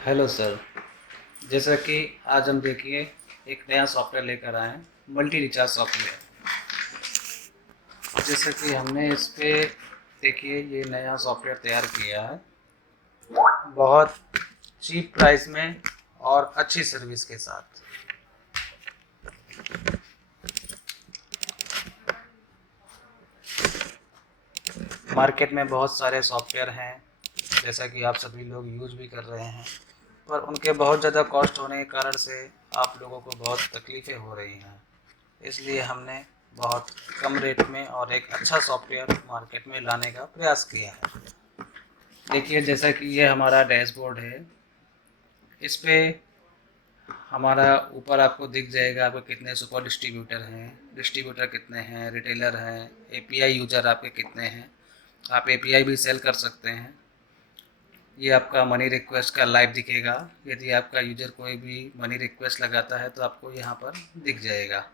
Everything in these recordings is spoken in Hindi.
Hello sir. जैसा कि आज हम देखिए एक नया सॉफ्टवेयर लेकर आए हैं, मल्टी रिचार्ज सॉफ्टवेयर। जैसा कि हमने इस पे देखिए ये नया सॉफ्टवेयर तैयार किया है बहुत चीप प्राइस में और अच्छी सर्विस के साथ। मार्केट में बहुत सारे सॉफ्टवेयर हैं, जैसा कि आप सभी लोग यूज भी कर रहे हैं, पर उनके बहुत ज़्यादा कॉस्ट होने के कारण से आप लोगों को बहुत तकलीफ़ें हो रही हैं। इसलिए हमने बहुत कम रेट में और एक अच्छा सॉफ्टवेयर मार्केट में लाने का प्रयास किया है। देखिए जैसा कि ये हमारा डैशबोर्ड है, इस पे हमारा ऊपर आपको दिख जाएगा आपके कितने सुपर डिस्ट्रीब्यूटर हैं, डिस्ट्रीब्यूटर कितने हैं, रिटेलर हैं, एपीआई यूज़र आपके कितने हैं। आप एपीआई भी सेल कर सकते हैं। ये आपका मनी रिक्वेस्ट का लाइव दिखेगा। यदि आपका यूज़र कोई भी मनी रिक्वेस्ट लगाता है तो आपको यहाँ पर दिख जाएगा।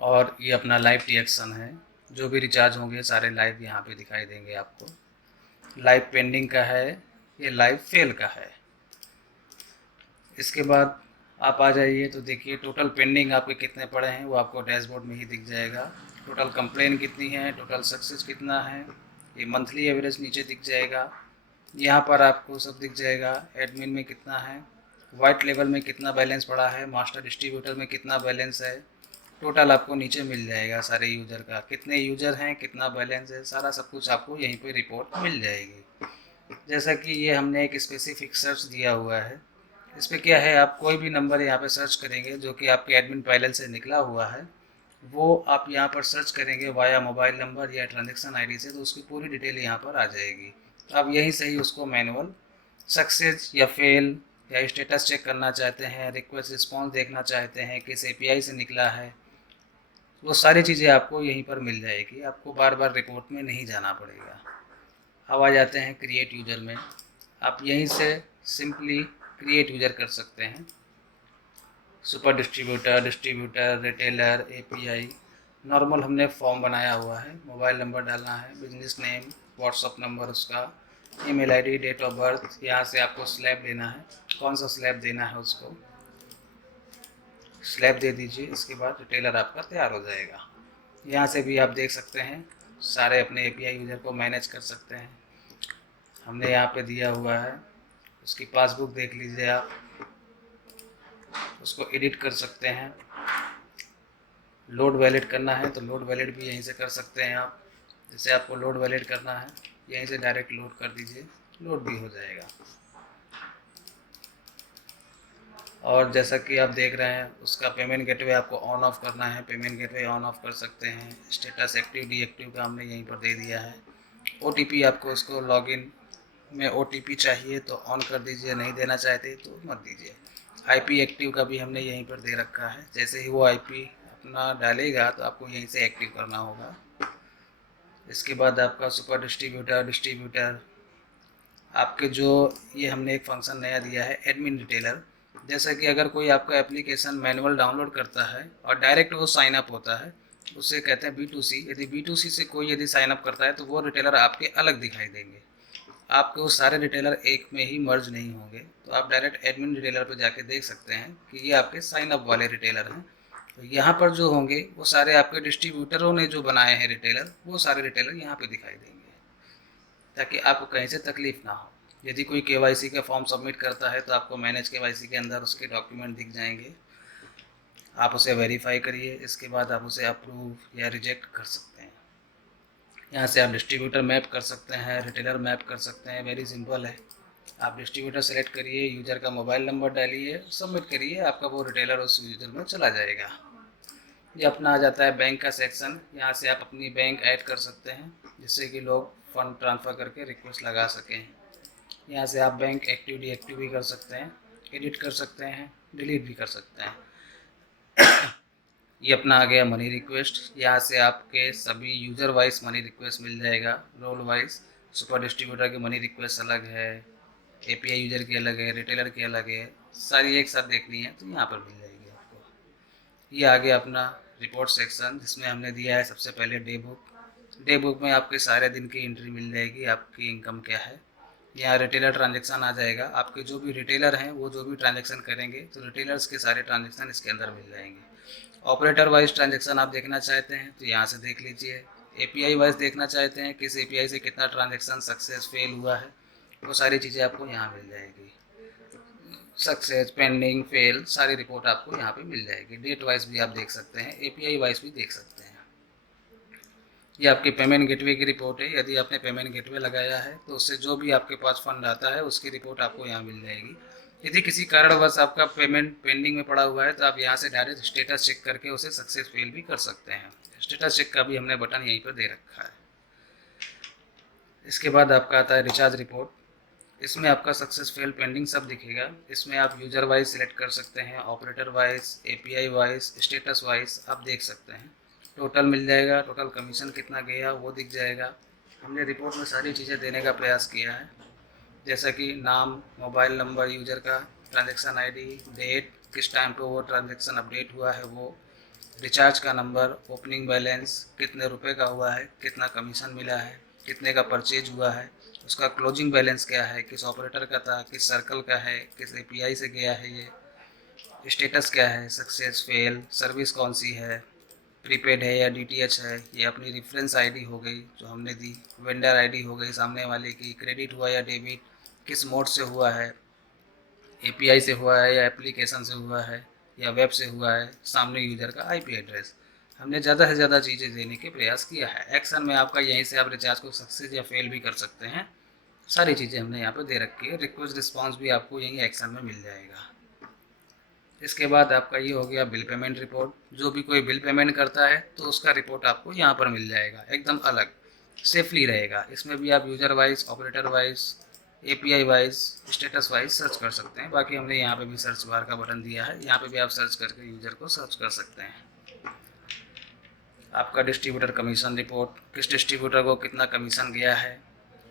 और ये अपना लाइव रिएक्शन है, जो भी रिचार्ज होंगे सारे लाइव यहाँ पे दिखाई देंगे आपको। लाइव पेंडिंग का है, ये लाइव फेल का है। इसके बाद आप आ जाइए तो देखिए टोटल पेंडिंग आपके कितने पड़े हैं वो आपको डैशबोर्ड में ही दिख जाएगा। टोटल कंप्लेन कितनी है, टोटल सक्सेस कितना है, ये मंथली एवरेज नीचे दिख जाएगा। यहाँ पर आपको सब दिख जाएगा। एडमिन में कितना है, वाइट लेवल में कितना बैलेंस पड़ा है, मास्टर डिस्ट्रीब्यूटर में कितना बैलेंस है, टोटल आपको नीचे मिल जाएगा। सारे यूज़र का कितने यूज़र हैं, कितना बैलेंस है, सारा सब कुछ आपको यहीं पे रिपोर्ट मिल जाएगी। जैसा कि ये हमने एक स्पेसिफिक सर्च दिया हुआ है, इस पर क्या है, आप कोई भी नंबर यहाँ पे सर्च करेंगे जो कि आपके एडमिन पैनल से निकला हुआ है, वो आप यहाँ पर सर्च करेंगे वाया मोबाइल नंबर या ट्रांजेक्शन आईडी से, तो उसकी पूरी डिटेल यहाँ पर आ जाएगी। तो आप यहीं से ही उसको मैनुअल सक्सेस या फेल या स्टेटस चेक करना चाहते हैं, रिक्वेस्ट रिस्पॉन्स देखना चाहते हैं, किस एपीआई से निकला है, वो सारी चीज़ें आपको यहीं पर मिल जाएगी। आपको बार बार रिपोर्ट में नहीं जाना पड़ेगा। अब आ जाते हैं क्रिएट यूज़र में। आप यहीं से सिंपली क्रिएट यूज़र कर सकते हैं। Super distributor, distributor, retailer, API, normal हमने फॉर्म बनाया हुआ है। मोबाइल नंबर डालना है, बिजनेस नेम, व्हाट्सअप नंबर उसका, email ID, date of birth. यहाँ से आपको स्लैब लेना है, कौन सा स्लैब देना है उसको स्लैब दे दीजिए। इसके बाद रिटेलर आपका तैयार हो जाएगा। यहाँ से भी आप देख सकते हैं, सारे अपने एपीआई यूज़र को मैनेज कर सकते हैं। हमने यहाँ पे दिया हुआ है, उसकी पासबुक देख लीजिए आप, उसको एडिट कर सकते हैं। लोड वैलिड करना है तो लोड वैलिड भी यहीं से कर सकते हैं आप। जैसे आपको लोड वैलिड करना है, यहीं से डायरेक्ट लोड कर दीजिए, लोड भी हो जाएगा। और जैसा कि आप देख रहे हैं, उसका पेमेंट गेटवे आपको ऑन ऑफ करना है, पेमेंट गेटवे ऑन ऑफ कर सकते हैं। स्टेटस एक्टिव डीएक्टिव का हमने यहीं पर दे दिया है। ओटीपी आपको उसको लॉगिन में ओटीपी चाहिए तो ऑन कर दीजिए, नहीं देना चाहते तो मत दीजिए। आईपी एक्टिव का भी हमने यहीं पर दे रखा है। जैसे ही वो आईपी अपना डालेगा तो आपको यहीं से एक्टिव करना होगा। इसके बाद आपका सुपर डिस्ट्रीब्यूटर, डिस्ट्रीब्यूटर आपके जो, ये हमने एक फंक्शन नया दिया है एडमिन रिटेलर। जैसा कि अगर कोई आपका एप्लीकेशन मैनुअल डाउनलोड करता है और डायरेक्ट वो साइन अप होता है, उसे कहते हैं B2C। यदि B2C से कोई यदि साइन अप करता है तो वो रिटेलर आपके अलग दिखाई देंगे, आपके वो सारे रिटेलर एक में ही मर्ज नहीं होंगे। तो आप डायरेक्ट एडमिन रिटेलर पर जाके देख सकते हैं कि ये आपके साइन अप वाले रिटेलर हैं। तो यहाँ पर जो होंगे वो सारे आपके डिस्ट्रीब्यूटरों ने जो बनाए हैं रिटेलर, वो सारे रिटेलर यहाँ पे दिखाई देंगे, ताकि आपको कहीं से तकलीफ़ ना हो। यदि कोई केवाईसी का फॉर्म सबमिट करता है तो आपको मैनेज केवाईसी के अंदर उसके डॉक्यूमेंट दिख जाएंगे, आप उसे वेरीफाई करिए। इसके बाद आप उसे अप्रूव या रिजेक्ट कर सकते हैं। यहाँ से आप डिस्ट्रीब्यूटर मैप कर सकते हैं, रिटेलर मैप कर सकते हैं। वेरी सिंपल है। आप डिस्ट्रीब्यूटर सेलेक्ट करिए, यूज़र का मोबाइल नंबर डालिए, सबमिट करिए, आपका वो रिटेलर उस यूज़र में चला जाएगा। ये अपना आ जाता है बैंक का सेक्शन। यहाँ से आप अपनी बैंक ऐड कर सकते हैं, जिससे कि लोग फंड ट्रांसफ़र करके रिक्वेस्ट लगा सकें। यहाँ से आप बैंक एक्टिव डीएक्टिव भी कर सकते हैं, एडिट कर सकते हैं, डिलीट भी कर सकते हैं। ये अपना आ गया मनी रिक्वेस्ट। यहाँ से आपके सभी यूज़र वाइज मनी रिक्वेस्ट मिल जाएगा, रोल वाइज। सुपर डिस्ट्रीब्यूटर की मनी रिक्वेस्ट अलग है, एपीआई यूज़र की अलग है, रिटेलर की अलग है, सारी एक साथ देखनी है तो यहाँ पर मिल जाएगी आपको। ये आ गया अपना रिपोर्ट सेक्शन, जिसमें हमने दिया है सबसे पहले डे बुक। डे बुक में आपके सारे दिन की एंट्री मिल जाएगी, आपकी इनकम क्या है, यहाँ रिटेलर ट्रांजेक्शन आ जाएगा। आपके जो भी रिटेलर हैं वो जो भी ट्रांजेक्शन करेंगे तो रिटेलर्स के सारे ट्रांजेक्शन इसके अंदर मिल जाएंगे। ऑपरेटर वाइज ट्रांजेक्शन आप देखना चाहते हैं तो यहाँ से देख लीजिए। एपीआई वाइज देखना चाहते हैं किस एपीआई से कितना ट्रांजेक्शन सक्सेस फेल हुआ है, वो सारी चीज़ें आपको यहाँ मिल जाएगी। सक्सेस, पेंडिंग, फेल, सारी रिपोर्ट आपको यहाँ पे मिल जाएगी। डेट वाइज भी आप देख सकते हैं, एपीआई वाइज भी देख सकते हैं। ये आपकी पेमेंट गेटवे की रिपोर्ट है। यदि आपने पेमेंट गेटवे लगाया है तो उससे जो भी आपके पास फंड आता है उसकी रिपोर्ट आपको यहाँ मिल जाएगी। यदि किसी कारणवश आपका पेमेंट पेंडिंग में पड़ा हुआ है तो आप यहाँ से डायरेक्ट स्टेटस चेक करके उसे सक्सेस फेल भी कर सकते हैं। स्टेटस चेक का भी हमने बटन यहीं पर दे रखा है। इसके बाद आपका आता है रिचार्ज रिपोर्ट। इसमें आपका सक्सेस फेल पेंडिंग सब दिखेगा। इसमें आप यूजर वाइज सिलेक्ट कर सकते हैं, operator wise, API wise, status wise आप देख सकते हैं। टोटल मिल जाएगा, टोटल कमीशन कितना गया वो दिख जाएगा। हमने रिपोर्ट में सारी चीज़ें देने का प्रयास किया है, जैसा कि नाम, मोबाइल नंबर यूजर का, ट्रांजैक्शन आईडी, डेट, किस टाइम पे वो ट्रांजैक्शन अपडेट हुआ है वो, रिचार्ज का नंबर, ओपनिंग बैलेंस, कितने रुपए का हुआ है, कितना कमीशन मिला है, कितने का परचेज हुआ है, उसका क्लोजिंग बैलेंस क्या है, किस ऑपरेटर का था, किस सर्कल का है, किस एपीआई से गया है, ये स्टेटस क्या है, सक्सेस फेल, सर्विस कौन सी है, प्रीपेड है या डीटीएच है, ये अपनी रेफरेंस आईडी हो गई जो हमने दी, वेंडर आईडी हो गई सामने वाले की, क्रेडिट हुआ या डेबिट, किस मोड से हुआ है, एपीआई से हुआ है या एप्लीकेशन से हुआ है या वेब से हुआ है, सामने यूजर का आईपी एड्रेस। हमने ज़्यादा से ज़्यादा चीज़ें देने के प्रयास किया है। एक्शन में आपका यहीं से आप रिचार्ज को सक्सेस या फेल भी कर सकते हैं। सारी चीज़ें हमने यहाँ पे दे रखी है। रिक्वेस्ट रिस्पांस भी आपको यहीं एक्शन में मिल जाएगा। इसके बाद आपका ये हो गया बिल पेमेंट रिपोर्ट। जो भी कोई बिल पेमेंट करता है तो उसका रिपोर्ट आपको यहाँ पर मिल जाएगा, एकदम अलग, सेफली रहेगा। इसमें भी आप user wise, operator wise, API wise, status wise search कर सकते हैं। बाकी हमने यहाँ पे भी सर्च बार का बटन दिया है, यहाँ पे भी आप सर्च करके यूज़र को सर्च कर सकते हैं। आपका डिस्ट्रीब्यूटर कमीशन रिपोर्ट, किस डिस्ट्रीब्यूटर को कितना कमीशन गया है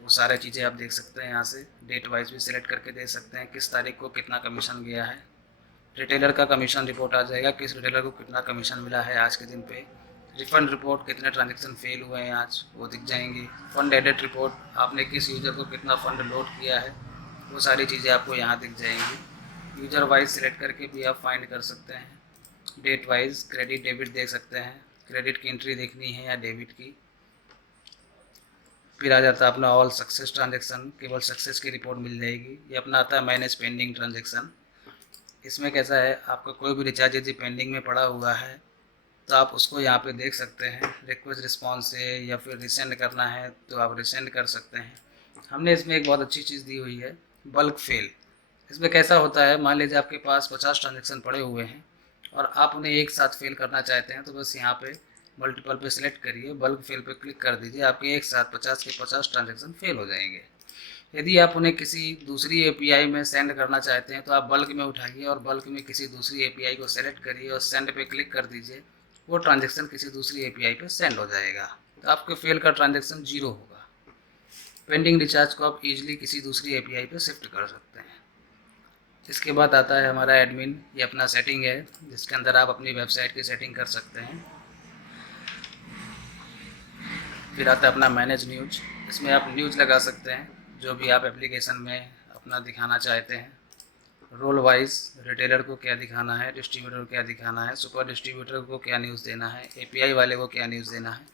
वो सारी चीज़ें आप देख सकते हैं। यहाँ से डेट वाइज भी सिलेक्ट करके देख सकते हैं किस तारीख को कितना कमीशन गया है। रिटेलर का कमीशन रिपोर्ट आ जाएगा, किस रिटेलर को कितना कमीशन मिला है आज के दिन पे। रिफंड रिपोर्ट, कितने ट्रांजैक्शन फेल हुए हैं आज, वो दिख जाएंगी। फंड एडिट रिपोर्ट, आपने किस यूज़र को कितना फ़ंड लोड किया है, वो सारी चीज़ें आपको यहाँ दिख जाएंगी। यूज़र वाइज सिलेक्ट करके भी आप फाइंड कर सकते हैं। डेट वाइज क्रेडिट डेबिट देख सकते हैं, क्रेडिट की एंट्री देखनी है या डेबिट की। फिर आ जाता है अपना ऑल सक्सेस ट्रांजेक्शन, केवल सक्सेस की रिपोर्ट मिल जाएगी। ये अपना आता है मैनेज पेंडिंग ट्रांजेक्शन। इसमें कैसा है, आपका कोई भी रिचार्ज यदि पेंडिंग में पड़ा हुआ है तो आप उसको यहाँ पे देख सकते हैं। रिक्वेस्ट रिस्पॉन्स से या फिर रिसेंड करना है तो आप रिसेंड कर सकते हैं। हमने इसमें एक बहुत अच्छी चीज़ दी हुई है, बल्क फेल। इसमें कैसा होता है, मान लीजिए आपके पास 50 ट्रांजेक्शन पड़े हुए हैं और आप उन्हें एक साथ फेल करना चाहते हैं तो बस यहाँ पे मल्टीपल पे सिलेक्ट करिए, बल्क फेल पे क्लिक कर दीजिए, आपके एक साथ 50 के 50 ट्रांजेक्शन फेल हो जाएंगे। यदि आप उन्हें किसी दूसरी एपीआई में सेंड करना चाहते हैं तो आप बल्क में उठाइए और बल्क में किसी दूसरी एपीआई को सेलेक्ट करिए और सेंड पे क्लिक कर दीजिए। वो ट्रांजेक्शन किसी दूसरी एपीआई पे सेंड हो जाएगा, तो आपके फेल का ट्रांजेक्शन जीरो होगा। पेंडिंग रिचार्ज को आप इजीली किसी दूसरी एपीआई पे शिफ्ट कर सकते हैं। इसके बाद आता है हमारा एडमिन। ये अपना सेटिंग है जिसके अंदर आप अपनी वेबसाइट की सेटिंग कर सकते हैं। फिर आता है अपना मैनेज न्यूज। इसमें आप न्यूज़ लगा सकते हैं जो भी आप एप्लीकेशन में अपना दिखाना चाहते हैं। रोल वाइज रिटेलर को क्या दिखाना है, डिस्ट्रीब्यूटर को क्या दिखाना है, सुपर डिस्ट्रीब्यूटर को क्या न्यूज़ देना है, एपीआई वाले को क्या न्यूज़ देना है,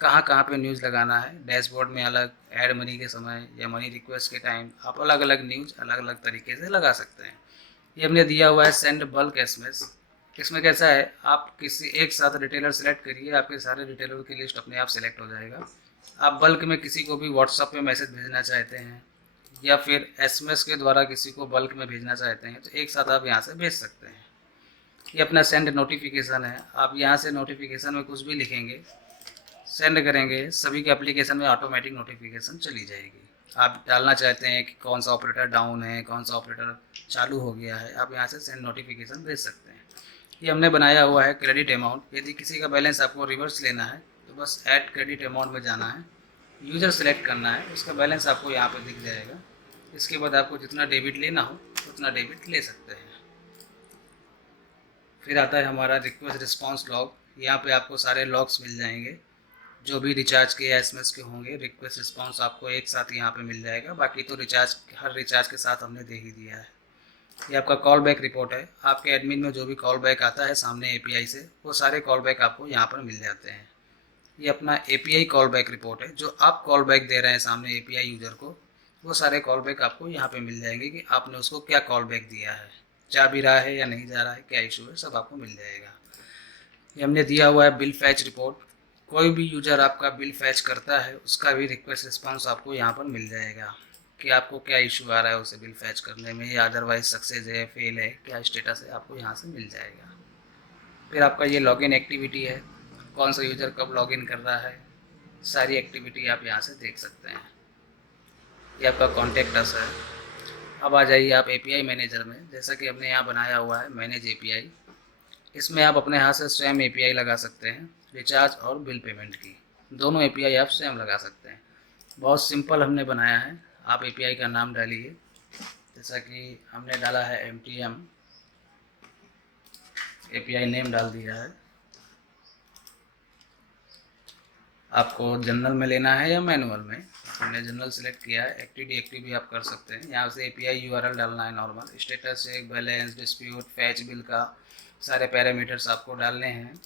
कहाँ कहाँ पे न्यूज़ लगाना है, डैशबोर्ड में अलग, ऐड मनी के समय या मनी रिक्वेस्ट के टाइम आप अलग अलग न्यूज़ अलग अलग तरीके से लगा सकते हैं। ये हमने दिया हुआ है सेंड बल्क एसएमएस। इसमें कैसा है, आप किसी एक साथ रिटेलर सेलेक्ट करिए, आपके सारे रिटेलर की लिस्ट अपने आप सेलेक्ट हो जाएगा। आप बल्क में किसी को भी व्हाट्सएप पे मैसेज भेजना चाहते हैं या फिर एसएमएस के द्वारा किसी को बल्क में भेजना चाहते हैं तो एक साथ आप यहाँ से भेज सकते हैं। ये अपना सेंड नोटिफिकेशन है। आप यहाँ से नोटिफिकेशन में कुछ भी लिखेंगे, सेंड करेंगे, सभी के एप्लीकेशन में ऑटोमेटिक नोटिफिकेशन चली जाएगी। आप डालना चाहते हैं कि कौन सा ऑपरेटर डाउन है, कौन सा ऑपरेटर चालू हो गया है, आप यहाँ से सेंड नोटिफिकेशन भेज सकते हैं। ये हमने बनाया हुआ है क्रेडिट अमाउंट। यदि किसी का बैलेंस आपको रिवर्स लेना है तो बस ऐड क्रेडिट अमाउंट में जाना है, यूज़र सेलेक्ट करना है, उसका बैलेंस आपको यहाँ पर दिख जाएगा। इसके बाद आपको जितना डेबिट लेना हो उतना डेबिट ले सकते हैं। फिर आता है हमारा रिक्वेस्ट रिस्पांस लॉग। यहाँ पे आपको सारे लॉग्स मिल जाएंगे। जो भी रिचार्ज के या एसएमएस के होंगे रिक्वेस्ट रिस्पॉन्स आपको एक साथ यहाँ पे मिल जाएगा। बाकी तो रिचार्ज हर रिचार्ज के साथ हमने दे ही दिया है। ये आपका कॉल बैक रिपोर्ट है। आपके एडमिन में जो भी कॉल बैक आता है सामने एपीआई से, वो सारे कॉल बैक आपको यहाँ पर मिल जाते हैं। ये अपना एपीआई कॉल बैक रिपोर्ट है। जो आप कॉल बैक दे रहे हैं सामने एपीआई यूज़र को, वो सारे कॉल बैक आपको यहाँ पे मिल जाएंगे कि आपने उसको क्या कॉल बैक दिया है, जा भी रहा है या नहीं जा रहा है, क्या इशू है, सब आपको मिल जाएगा। ये हमने दिया हुआ है बिल फैच रिपोर्ट। कोई भी यूज़र आपका बिल फैच करता है उसका भी रिक्वेस्ट रिस्पॉन्स आपको यहाँ पर मिल जाएगा कि आपको क्या इशू आ रहा है उसे बिल फैच करने में, या अदरवाइज सक्सेस है, फेल है, क्या स्टेटस है, आपको यहाँ से मिल जाएगा। फिर आपका ये लॉगिन एक्टिविटी है, कौन सा यूज़र कब लॉगिन कर रहा है, सारी एक्टिविटी आप यहाँ से देख सकते हैं। ये आपका कॉन्टेक्ट अस है। अब आ जाइए आप एपीआई मैनेजर में। जैसा कि हमने यहाँ बनाया हुआ है मैनेज एपीआई, इसमें आप अपने हाथ से स्वयं एपीआई लगा सकते हैं। रिचार्ज और बिल पेमेंट की दोनों एपीआई आप स्वयं लगा सकते हैं। बहुत सिंपल हमने बनाया है। आप एपीआई का नाम डालिए, जैसा कि हमने डाला है MTM, एपीआई नेम डाल दिया है। आपको जनरल में लेना है या मैनुअल में, हमने जनरल सेलेक्ट किया है। एक्टिव डीएक्टिव भी आप कर सकते हैं। यहाँ से एपीआई यूआरएल डालना है normal, status check, balance, dispute, fetch bill का सारे पैरामीटर्स आपको डालने हैं।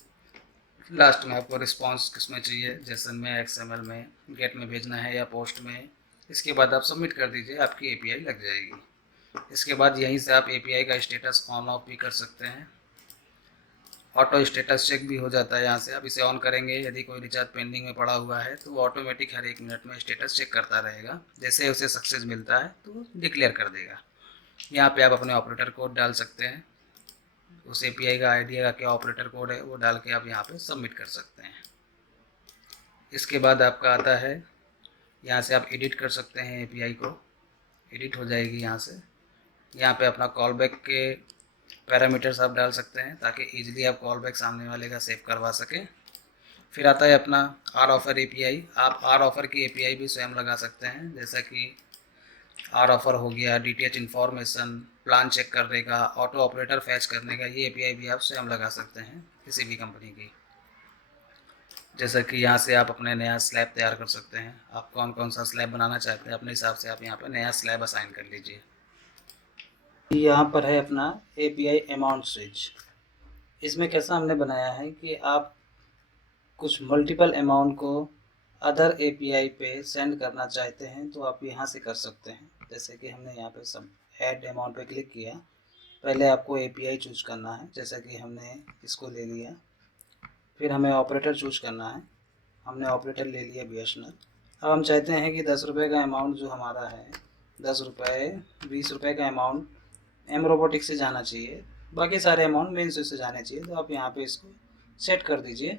लास्ट में आपको रिस्पांस किसमें चाहिए, जेसन में, एक्सएमएल में, गेट में भेजना है या पोस्ट में। इसके बाद आप सबमिट कर दीजिए, आपकी एपीआई लग जाएगी। इसके बाद यहीं से आप एपीआई का स्टेटस ऑन ऑफ भी कर सकते हैं। ऑटो स्टेटस चेक भी हो जाता है यहाँ से। आप इसे ऑन करेंगे, यदि कोई रिचार्ज पेंडिंग में पड़ा हुआ है तो वो ऑटोमेटिक हर 1 मिनट में स्टेटस चेक करता रहेगा। जैसे उसे सक्सेस मिलता है तो डिक्लेयर कर देगा। यहाँ पे आप अपने ऑपरेटर कोड डाल सकते हैं। उस एपीआई का आईडी का क्या ऑपरेटर कोड है वो डाल के आप यहाँ पे सबमिट कर सकते हैं। इसके बाद आपका आता है, यहाँ से आप एडिट कर सकते हैं एपीआई को, एडिट हो जाएगी यहाँ से। यहाँ पे अपना कॉल बैक के पैरामीटर्स आप डाल सकते हैं ताकि इजीली आप कॉल बैक सामने वाले का सेव करवा सकें। फिर आता है अपना आर ऑफर एपीआई। आप आर ऑफर की एपीआई भी स्वयं लगा सकते हैं, जैसा कि आर ऑफर हो गया, डीटीएच इन्फॉर्मेशन, प्लान चेक करने का, ऑटो ऑपरेटर फैच करने का, ये एपीआई भी आप स्वयं लगा सकते हैं किसी भी कंपनी की। जैसा कि यहाँ से आप अपने नया स्लैब तैयार कर सकते हैं। आप कौन कौन सा स्लैब बनाना चाहते हैं अपने हिसाब से आप यहाँ पर नया स्लैब असाइन कर लीजिए। यहाँ पर है अपना एपीआई अमाउंट स्विच। इसमें कैसा हमने बनाया है कि आप कुछ मल्टीपल अमाउंट को अदर एपीआई पे सेंड करना चाहते हैं तो आप यहाँ से कर सकते हैं। जैसे कि हमने यहाँ पे सब ऐड अमाउंट पे क्लिक किया। पहले आपको एपीआई चूज करना है, जैसा कि हमने इसको ले लिया। फिर हमें ऑपरेटर चूज करना है, हमने ऑपरेटर ले लिया बीएसएनएल। अब हम चाहते हैं कि 10 रुपये का अमाउंट जो हमारा है, 10 रुपये, 20 रुपये का अमाउंट एम रोबोटिक से जाना चाहिए, बाकी सारे अमाउंट मेन स्विच से जाने चाहिए। तो आप यहाँ पे इसको सेट कर दीजिए।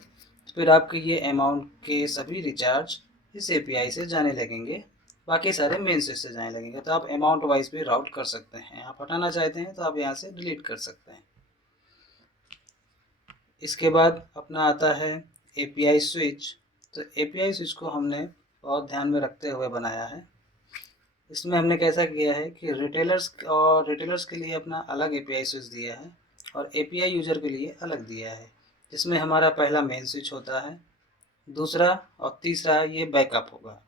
फिर आपके ये अमाउंट के सभी रिचार्ज इस एपीआई से जाने लगेंगे, बाकी सारे मेन स्विच से जाने लगेंगे। तो आप अमाउंट वाइज भी राउट कर सकते हैं। आप हटाना चाहते हैं तो आप यहाँ से डिलीट कर सकते हैं। इसके बाद अपना आता है एपीआई स्विच। तो एपीआई स्विच को हमने बहुत ध्यान में रखते हुए बनाया है। इसमें हमने कैसा किया है कि रिटेलर्स के लिए अपना अलग एपीआई स्विच दिया है और एपीआई यूज़र के लिए अलग दिया है, जिसमें हमारा पहला मेन स्विच होता है, दूसरा और तीसरा ये बैकअप होगा।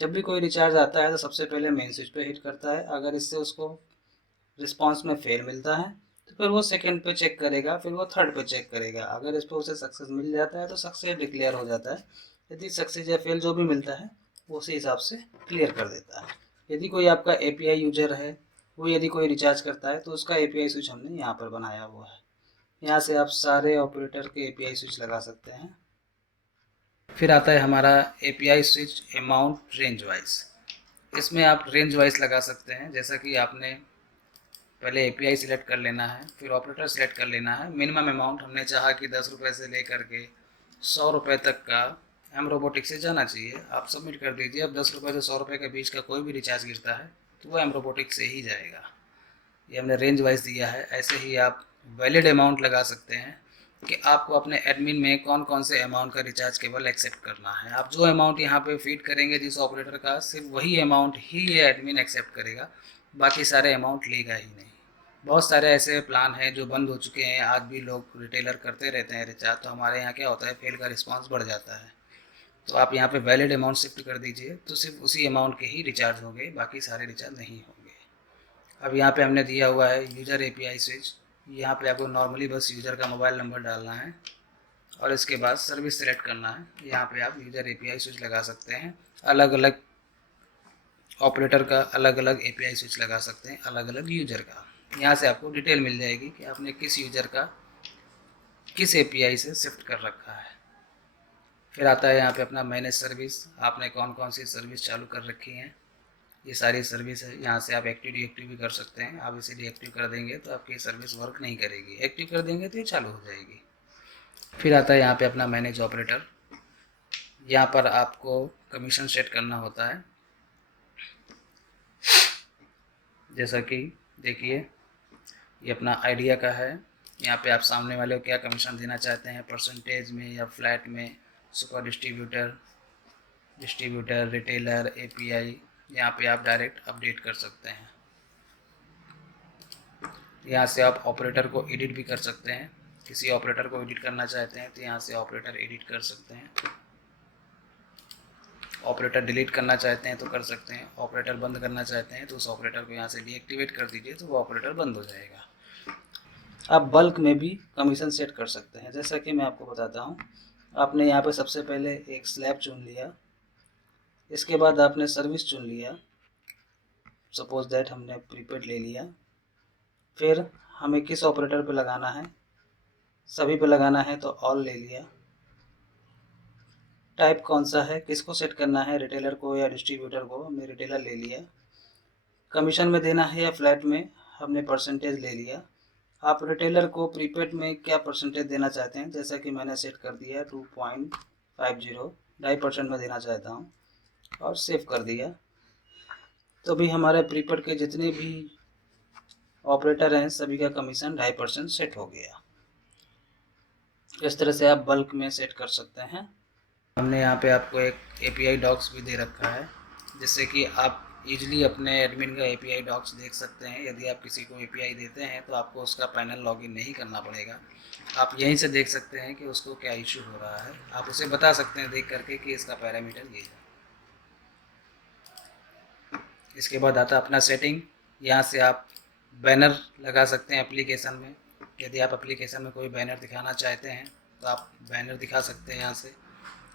जब भी कोई रिचार्ज आता है तो सबसे पहले मेन स्विच पे हिट करता है। अगर इससे उसको रिस्पांस में फेल मिलता है तो फिर वो सेकंड पे चेक करेगा, फिर वो थर्ड पे चेक करेगा। अगर इस पर उसे सक्सेस मिल जाता है तो सक्सेस डिक्लेयर हो जाता है। यदि सक्सेस या फेल जो भी मिलता है वो उसी हिसाब से क्लियर कर देता है। यदि कोई आपका एपीआई यूजर है, वो यदि कोई रिचार्ज करता है तो उसका एपीआई स्विच हमने यहाँ पर बनाया हुआ है। यहाँ से आप सारे ऑपरेटर के एपीआई स्विच लगा सकते हैं। फिर आता है हमारा API switch amount range wise. इसमें आप रेंज वाइज लगा सकते हैं। जैसा कि आपने पहले एपीआई सिलेक्ट कर लेना है, फिर ऑपरेटर सिलेक्ट कर लेना है। मिनिमम अमाउंट हमने चाहा कि 10 रुपये से लेकर के 100 रुपये तक का एम रोबोटिक से जाना चाहिए। आप सबमिट कर दीजिए। अब 10 रुपये से 100 रुपये के बीच का कोई भी रिचार्ज गिरता है तो वो एम रोबोटिक से ही जाएगा। ये हमने रेंज वाइज दिया है। ऐसे ही आप वैलिड अमाउंट लगा सकते हैं कि आपको अपने एडमिन में कौन कौन से अमाउंट का रिचार्ज केवल एक्सेप्ट करना है। आप जो अमाउंट यहाँ पे फीड करेंगे जिस ऑपरेटर का, सिर्फ वही अमाउंट ही ये एडमिन एक्सेप्ट करेगा, बाकी सारे अमाउंट लेगा ही नहीं। बहुत सारे ऐसे प्लान हैं जो बंद हो चुके हैं, आज भी लोग रिटेलर करते रहते हैं रिचार्ज। तो हमारे यहाँ क्या होता है, फेल का रिस्पांस बढ़ जाता है। तो आप यहाँ पे वैलिड अमाउंट शिफ्ट कर दीजिए, तो सिर्फ उसी अमाउंट के ही रिचार्ज होंगे, बाकी सारे रिचार्ज नहीं होंगे। अब यहाँ पे हमने दिया हुआ है यूज़र API स्विच। यहाँ पे आपको नॉर्मली बस यूज़र का मोबाइल नंबर डालना है और इसके बाद सर्विस सेलेक्ट करना है। यहाँ पे आप यूज़र API स्विच लगा सकते हैं। अलग अलग ऑपरेटर का अलग अलग API स्विच लगा सकते हैं, अलग अलग यूज़र का। यहाँ से आपको डिटेल मिल जाएगी कि आपने किस यूज़र का किस API से शिफ्ट कर रखा है। फिर आता है यहाँ पे अपना मैनेज सर्विस, आपने कौन कौन सी सर्विस चालू कर रखी हैं, ये सारी सर्विस है। यहाँ से आप एक्टिव डीएक्टिव भी कर सकते हैं। आप इसे डीएक्टिव कर देंगे तो आपकी सर्विस वर्क नहीं करेगी, एक्टिव कर देंगे तो ये चालू हो जाएगी। फिर आता है यहाँ पे अपना मैनेज ऑपरेटर। यहाँ पर आपको कमीशन सेट करना होता है। जैसा कि देखिए ये अपना आइडिया का है। यहाँ पे आप सामने वाले को क्या कमीशन देना चाहते हैं, परसेंटेज में या फ्लैट में, सुपर डिस्ट्रीब्यूटर, रिटेलर, API, यहाँ पे आप डायरेक्ट अपडेट कर सकते हैं। यहाँ से आप ऑपरेटर को एडिट भी कर सकते हैं। किसी ऑपरेटर को एडिट करना चाहते हैं तो यहाँ से ऑपरेटर एडिट कर सकते हैं। ऑपरेटर डिलीट करना चाहते हैं तो कर सकते हैं। ऑपरेटर बंद करना चाहते हैं तो उस ऑपरेटर को यहाँ से डीएक्टिवेट कर दीजिए तो वो ऑपरेटर बंद हो जाएगा। आप बल्क में भी कमीशन सेट कर सकते हैं। जैसा कि मैं आपको बताता हूँ, आपने यहाँ पे सबसे पहले एक स्लैब चुन लिया, इसके बाद आपने सर्विस चुन लिया। सपोज दैट हमने प्रीपेड ले लिया। फिर हमें किस ऑपरेटर पे लगाना है, सभी पे लगाना है तो ऑल ले लिया। टाइप कौन सा है, किसको सेट करना है, रिटेलर को या डिस्ट्रीब्यूटर को, हमने रिटेलर ले लिया। कमीशन में देना है या फ्लैट में, हमने परसेंटेज ले लिया। आप रिटेलर को प्रीपेड में क्या परसेंटेज देना चाहते हैं, जैसा कि मैंने सेट कर दिया 2.50, 2.5% में देना चाहता हूँ और सेव कर दिया। तो भी हमारे प्रीपेड के जितने भी ऑपरेटर हैं सभी का कमीशन 2.5% सेट हो गया। इस तरह से आप बल्क में सेट कर सकते हैं। हमने यहाँ पे आपको एक API डॉक्स भी दे रखा है, जिससे कि आप इजीली अपने एडमिन का API डॉक्स देख सकते हैं। यदि आप किसी को API देते हैं तो आपको उसका पैनल लॉगिन नहीं करना पड़ेगा, आप यहीं से देख सकते हैं कि उसको क्या इशू हो रहा है। आप उसे बता सकते हैं देख करके कि इसका पैरामीटर ये है। इसके बाद आता है अपना सेटिंग। यहाँ से आप बैनर लगा सकते हैं एप्लीकेशन में। यदि आप एप्लीकेशन में कोई बैनर दिखाना चाहते हैं तो आप बैनर दिखा सकते हैं यहाँ से।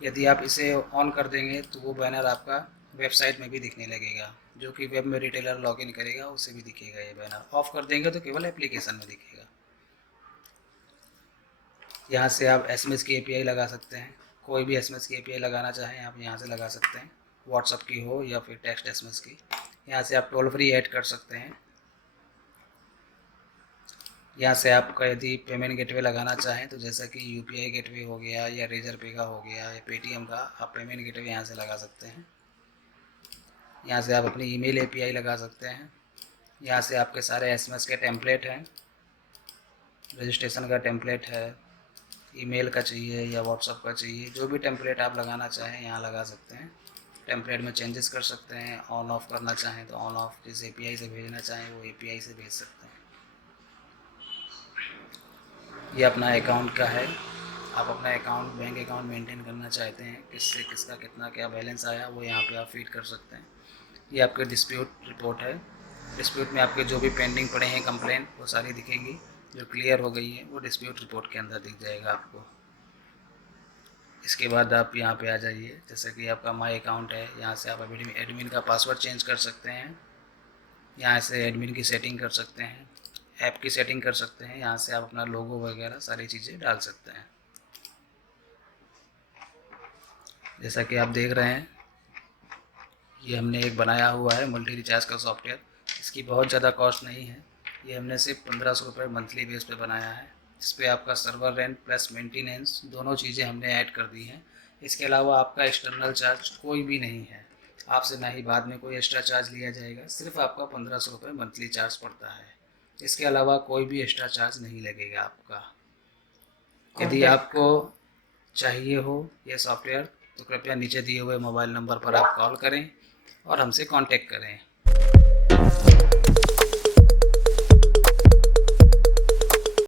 यदि आप इसे ऑन कर देंगे तो वो बैनर आपका वेबसाइट में भी दिखने लगेगा, जो कि वेब में रिटेलर लॉगिन करेगा उसे भी दिखेगा ये बैनर। ऑफ कर देंगे तो केवल एप्लीकेशन में दिखेगा। यहाँ से आप SMS की API लगा सकते हैं। कोई भी SMS की API लगाना चाहें आप यहाँ से लगा सकते हैं, व्हाट्सअप की हो या फिर टेक्स्ट SMS की। यहाँ से आप टोल फ्री ऐड कर सकते हैं। यहाँ से आपका यदि पेमेंट गेटवे लगाना चाहें तो जैसा कि UPI गेटवे हो गया या रेजर पे का हो गया या पेटीएम का, आप पेमेंट गेटवे यहाँ से लगा सकते हैं। यहाँ से आप अपनी ईमेल API लगा सकते हैं। यहाँ से आपके सारे SMS के टेम्पलेट हैं, रजिस्ट्रेशन का टेम्पलेट है, ईमेल का चाहिए या व्हाट्सअप का चाहिए, जो भी टेम्पलेट आप लगाना चाहें यहाँ लगा सकते हैं। टेम्पलेट में चेंजेस कर सकते हैं। ऑन ऑफ करना चाहें तो ऑन ऑफ, जिस API से भेजना चाहें वो API से भेज सकते हैं। ये अपना अकाउंट का है। आप अपना अकाउंट, बैंक अकाउंट मेंटेन करना चाहते हैं, किससे किसका कितना क्या बैलेंस आया वो यहाँ पे आप फीड कर सकते हैं। ये आपके डिस्प्यूट रिपोर्ट है। डिस्प्यूट में आपके जो भी पेंडिंग पड़े हैं कंप्लेन वो सारी दिखेंगी, जो क्लियर हो गई है वो डिस्प्यूट रिपोर्ट के अंदर दिख जाएगा आपको। इसके बाद आप यहाँ पे आ जाइए, जैसे कि आपका माई अकाउंट है, यहाँ से आप एडमिन का पासवर्ड चेंज कर सकते हैं। यहाँ से एडमिन की सेटिंग कर सकते हैं, ऐप की सेटिंग कर सकते हैं। यहाँ से आप अपना लोगो वगैरह सारी चीज़ें डाल सकते हैं। जैसा कि आप देख रहे हैं ये हमने एक बनाया हुआ है मल्टी रिचार्ज का सॉफ्टवेयर। इसकी बहुत ज़्यादा कॉस्ट नहीं है, ये हमने सिर्फ 1500 रुपये मंथली बेस पे बनाया है, जिस पे आपका सर्वर रेंट प्लस मेंटेनेंस दोनों चीज़ें हमने ऐड कर दी हैं। इसके अलावा आपका एक्सटर्नल चार्ज कोई भी नहीं है, आपसे ना ही बाद में कोई एक्स्ट्रा चार्ज लिया जाएगा। सिर्फ आपका 1500 रुपये मंथली चार्ज पड़ता है, इसके अलावा कोई भी एक्स्ट्रा चार्ज नहीं लगेगा आपका। यदि आपको चाहिए हो यह सॉफ्टवेयर तो कृपया नीचे दिए हुए मोबाइल नंबर पर आप कॉल करें और हमसे कांटेक्ट करें।